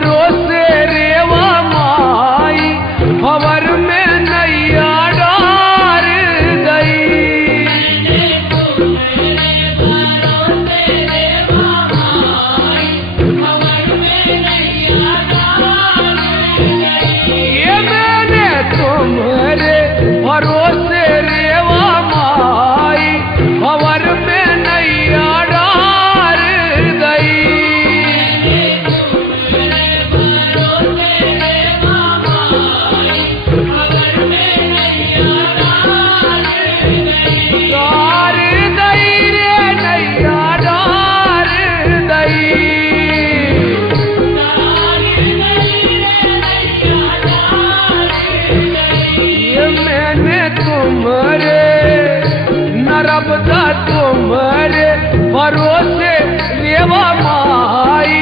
भरोसे रेवा माई भंवर में नैया डार गई। ये मैंने तुम्हारे भरोसे रेवा माई भंवर में नैया डार गई। डार गई रे नैया डार गई। ये मैंने तुम्हारे नरबदा तुम्हारे भरोसे रेवा माई